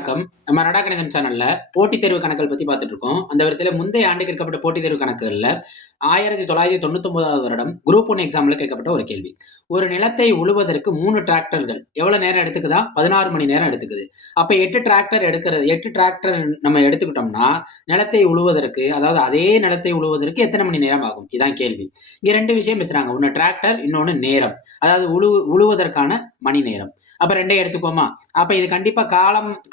வணக்கம். நம்ம நடா கணிதம் சேனல்ல போட்டித் தேர்வு கணக்குகள் பத்தி பார்த்துட்டு இருக்கோம். அந்த வரிசையில முந்தைய ஆண்டு கேட்கப்பட்ட போட்டித் தேர்வு கணக்குகள்ல 1999 வருடம் குரூப் 1 எக்ஸாம்ல கேட்கப்பட்ட ஒரு கேள்வி. ஒரு நிலத்தை உழுவதற்கு 3 டிராக்டர்கள் எவ்வளவு நேரம் எடுத்துக்குதா? 16 மணி நேரம் எடுத்துக்குது. அப்ப 8 டிராக்டர் நம்ம எடுத்துக்கிட்டோம்னா, நிலத்தை உழுவதற்கு அதாவது அதே நிலத்தை உழுவதற்கு எத்தனை மணி நேரம் ஆகும்? இதான் கேள்வி. இங்க 2 விஷயம் பேசுறாங்க. ஒண்ணு டிராக்டர், இன்னொன்னு நேரம். அதாவது உழுவதற்கான மணி நேரம். அப்ப 2யும் எடுத்துக்குவோமா? அப்ப இது கண்டிப்பா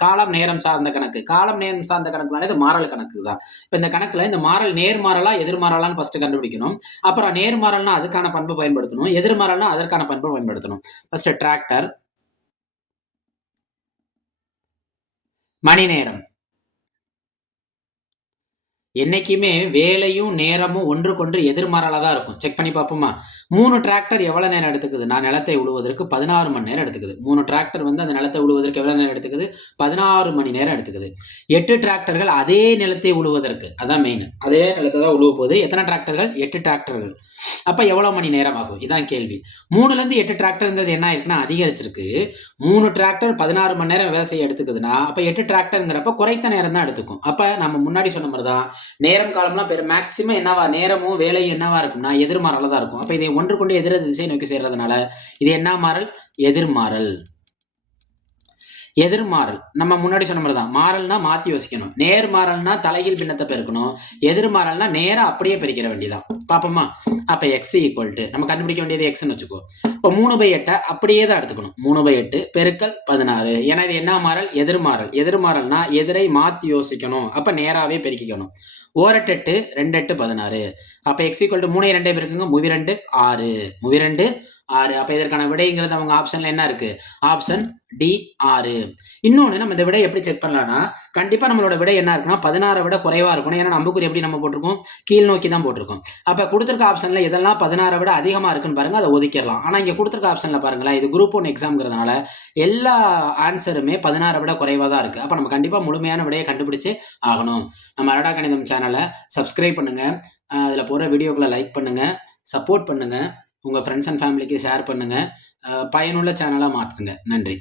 காலம் நேரம் சார்ந்த கணக்கு. காலம் நேரம் சார்ந்த கணக்குனாலே இது மாறல் கணக்கு தான். இப்ப இந்த கணக்குல இந்த மாறல் நேர்மாறலா எதிர்மாறலான்னு ஃபர்ஸ்ட் கண்டுபிடிக்கணும். அப்புறம் நேர்மாறல்னா அதுக்கான பண்பு பயன்படுத்தணும், எதிர்மாறல்னா அதற்கான பண்பு பயன்படுத்தணும். ஃபர்ஸ்ட் டிராக்டர் மணி நேரம். என்னைக்குமே வேலையும் நேரமும் ஒன்றுக்கொன்று எதிர்மாறலா தான் இருக்கும். செக் பண்ணி பார்ப்போமா? 3 டிராக்டர் எவ்வளவு நேரம் எடுத்துக்குது? நான் நிலத்தை உழுவதற்கு 16 மணி நேரம் எடுத்துக்குது. 3 டிராக்டர் வந்து அந்த நிலத்தை உழுவதற்கு எவ்வளவு நேரம் எடுத்துக்குது? 16 மணி நேரம் எடுத்துக்குது. 8 டிராக்டர்கள் அதே நிலத்தை உழுவதற்கு, அதான் மெயின். அதே நிலத்தை தான் உழுவ போகுது. எத்தனை டிராக்டர்கள்? 8 டிராக்டர்கள். அப்ப எவ்வளவு மணி நேரம் ஆகும்? இதான் கேள்வி. 3ல இருந்து 8 டிராக்டர்ங்கிறது என்ன ஆயிருக்குன்னா அதிகரிச்சிருக்கு. 3 டிராக்டர் 16 மணி நேரம் வேலை செய்ய எடுத்துக்குதுன்னா, அப்ப 8 டிராக்டர்ங்கிறப்ப குறைத்த நேரம் தான் எடுத்துக்கும். அப்ப நம்ம முன்னாடி சொன்ன மாதிரி தான் நேரம் காலம்லாம் மேக்சிமம் என்னவா நேரமும் வேலையும் என்னவா இருக்கும்னா எதிர்மாறலா தான் இருக்கும். அப்ப இதை ஒன்று கொண்டு எதிர திசை நோக்கி சேர்றதுனால இது என்ன மாறல்? எதிர்மாறல். எதிர்மாறல் நம்ம முன்னாடி சொன்ன மாதிரி தான். மாறல்னா மாத்தி யோசிக்கணும். நேர்மாறல்னா தலைகீழ் பின்னத்தை பெருக்கணும். எதிர்மாறல்னா நேரா அப்படியே பெருக்கிற வேண்டியதான். பாப்போமா? அப்ப x ஈக்குவல் டு நம்ம கண்டுபிடிக்க வேண்டியது எக்ஸ்ன்னு வச்சுக்கோ. இப்போ 3/8 அப்படியே தான் எடுத்துக்கணும். 3/8 பெருக்கல் 16. ஏன்னா இது என்ன மாறல்? எதிர்மாறல். எதிர்மாறல்னா எதிரை மாத்தி யோசிக்கணும். அப்ப நேராவே பெருக்கிக்கணும். 1/8 2/8 16. அப்ப x ஈக்குவல் டு 3 2 பெருக்குங்க. 3 2 6. 3 2 6. அப்ப இதற்கான விடைங்கிறது அவங்க ஆப்ஷன்ல என்ன இருக்கு? Option D 6. இன்னொன்னு நம்ம இந்த விடை எப்படி செக் பண்ணலாம்னா, கண்டிப்பா நம்மளோட விடை என்ன இருக்குன்னா 16 விட குறைவா இருக்கணும். ஏன்னா அம்புக்குறி எப்படி நம்ம போட்டிருக்கோம்? கீழ் நோக்கி தான் போட்டிருக்கோம். அப்ப கொடுத்திருக்க ஆப்ஷன்ல எதெல்லாம் 16 விட அதிகமா இருக்குன்னு பாருங்க, அதை ஒதுக்கிடலாம். ஆனா இங்க கொடுத்திருக்க ஆப்ஷன்ல பாருங்களேன், இது குரூப் 1 எக்ஸாம்ங்கிறதுனால எல்லா ஆன்சருமே 16 விட குறைவா தான் இருக்கு. அப்ப நம்ம கண்டிப்பா முழுமையான விடையை கண்டுபிடிச்சு ஆகணும். நம்ம அரடா கணிதம் சேனலை சப்ஸ்கிரைப் பண்ணுங்க. அதுல போற வீடியோக்களை லைக் பண்ணுங்க, சப்போர்ட் பண்ணுங்க, உங்க ஃப்ரெண்ட்ஸ் அண்ட் ஃபேமிலிக்கு ஷேர் பண்ணுங்க. பயனுள்ள சேனலா மாற்றுங்க. நன்றி.